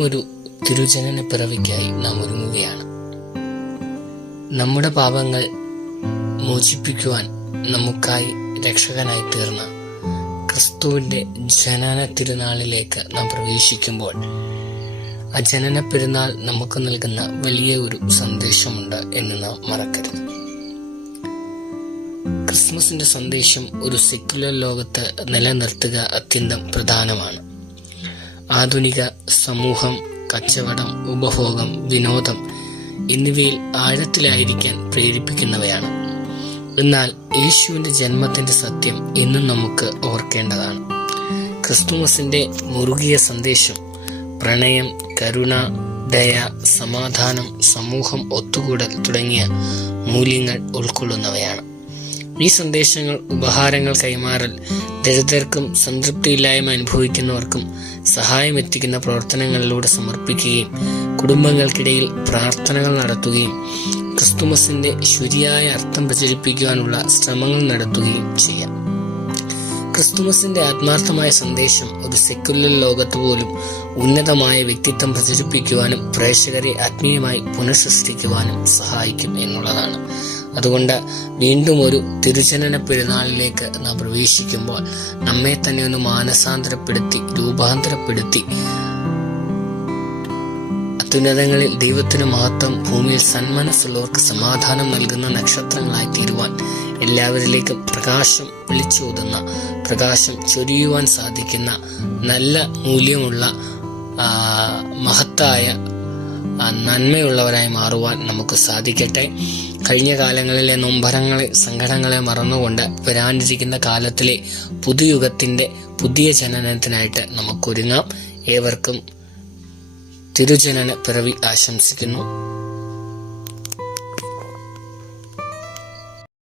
ഒരു തിരുജനന പിറവിക്കായി നാം ഒരുങ്ങുകയാണ്. നമ്മുടെ പാപങ്ങൾ മോചിപ്പിക്കുവാൻ നമുക്കായി രക്ഷകനായി തീർന്ന ക്രിസ്തുവിന്റെ ജനന തിരുനാളിലേക്ക് നാം പ്രവേശിക്കുമ്പോൾ ആ ജനന പെരുന്നാൾ നമുക്ക് നൽകുന്ന വലിയ ഒരു സന്ദേശമുണ്ട് എന്ന് നാം മറക്കരുത്. ക്രിസ്മസിന്റെ സന്ദേശം ഒരു സെക്യുലർ ലോകത്ത് നിലനിർത്തുക അത്യന്തം പ്രധാനമാണ്. ആധുനിക സമൂഹം കച്ചവടം, ഉപഭോഗം, വിനോദം എന്നിവയിൽ ആഴത്തിലായിരിക്കാൻ പ്രേരിപ്പിക്കുന്നവയാണ്. എന്നാൽ യേശുവിന്റെ ജന്മത്തിന്റെ സത്യം ഇന്നും നമുക്ക് ഓർക്കേണ്ടതാണ്. ക്രിസ്തുമസിന്റെ മുറുകിയ സന്ദേശം പ്രണയം, കരുണ, ദയ, സമാധാനം, സമൂഹം, ഒത്തുകൂടൽ തുടങ്ങിയ മൂല്യങ്ങൾ ഉൾക്കൊള്ളുന്നവയാണ്. ഈ സന്ദേശങ്ങൾ ഉപഹാരങ്ങൾ കൈമാറൽ, ദരിദ്രർക്കും സംതൃപ്തിയില്ലായ്മ അനുഭവിക്കുന്നവർക്കും സഹായം എത്തിക്കുന്ന പ്രവർത്തനങ്ങളിലൂടെ സമർപ്പിക്കുകയും കുടുംബങ്ങൾക്കിടയിൽ പ്രാർത്ഥനകൾ നടത്തുകയും ക്രിസ്തുമസിന്റെ ശരിയായ അർത്ഥം പ്രചരിപ്പിക്കുവാനുള്ള ശ്രമങ്ങൾ നടത്തുകയും ചെയ്യാം. ക്രിസ്തുമസിന്റെ ആത്മാർത്ഥമായ സന്ദേശം ഒരു സെക്യുലർ ലോകത്ത് പോലും ഉന്നതമായ വ്യക്തിത്വം പ്രചരിപ്പിക്കുവാനും പ്രേക്ഷകരെ ആത്മീയമായി പുനഃസൃഷ്ടിക്കുവാനും സഹായിക്കും എന്നുള്ളതാണ്. അതുകൊണ്ട് വീണ്ടും ഒരു തിരുജനന പെരുന്നാളിലേക്ക് നാം പ്രവേശിക്കുമ്പോൾ നമ്മെ തന്നെ ഒന്ന് മാനസാന്തരപ്പെടുത്തി രൂപാന്തരപ്പെടുത്തി അത്യുന്നതങ്ങളിൽ ദൈവത്തിന് മഹത്വം, ഭൂമിയിൽ സന്മനസ്സുള്ളവർക്ക് സമാധാനം നൽകുന്ന നക്ഷത്രങ്ങളായി തീരുവാൻ, എല്ലാവരിലേക്കും പ്രകാശം വിളിച്ചോതുന്ന, പ്രകാശം ചൊരിയുവാൻ സാധിക്കുന്ന നല്ല മൂല്യമുള്ള മഹത്തായ നന്മയുള്ളവരായി മാറുവാൻ നമുക്ക് സാധിക്കട്ടെ. കഴിഞ്ഞ കാലങ്ങളിലെ നൊമ്പരങ്ങളെ, സങ്കടങ്ങളെ മറന്നുകൊണ്ട് വരാനിരിക്കുന്ന കാലത്തിലെ പുതുയുഗത്തിന്റെ പുതിയ ജനനത്തിനായിട്ട് നമുക്കൊരുങ്ങാം. ഏവർക്കും തിരുജനന പിറവി ആശംസിക്കുന്നു.